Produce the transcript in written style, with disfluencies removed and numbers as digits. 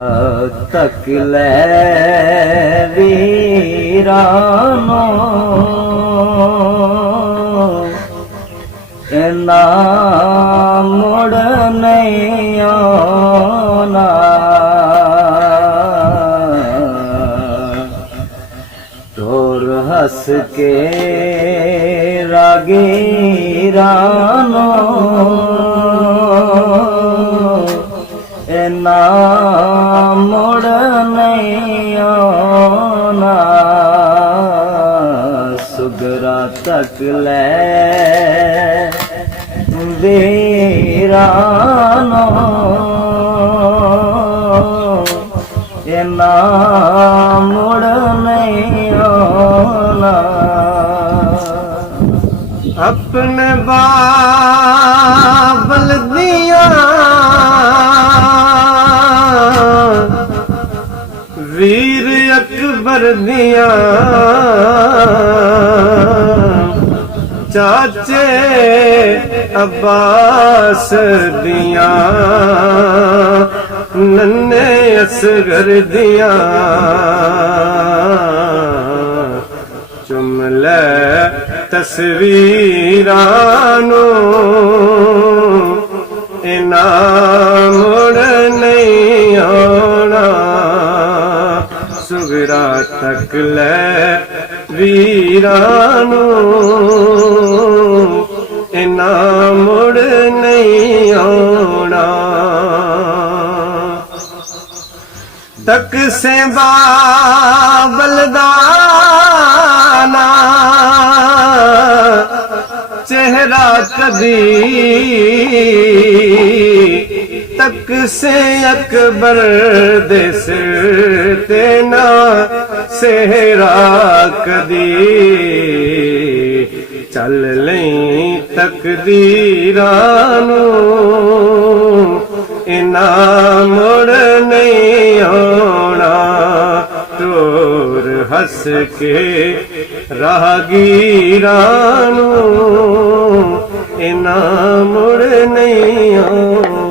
तक ले वीरानो ना मुड़ नहीं आना। तोर हंस के रागीरानो ना मुड़ नहीं आना। सुगरा तक ले वीरानो ना मुड़ नहीं आना। अपने बाबल दिया वीर अकबर दिया चाचे अब्बास दिया नन्हे असगर दिया चुम ले तस्वीरानो इनाम मुड़ नहीं आना। सुगरा तक ले वीरानो इनाम मुड़ नहीं आना। तक से बाबलदाना चेहरा कदी तक से अकबर देस तेना सेहरा कदी चल लें तकदीरानू इनाम मुड़ नहीं आना। तोर हंस के रागीरानू इनाम मुड़ नहीं आना।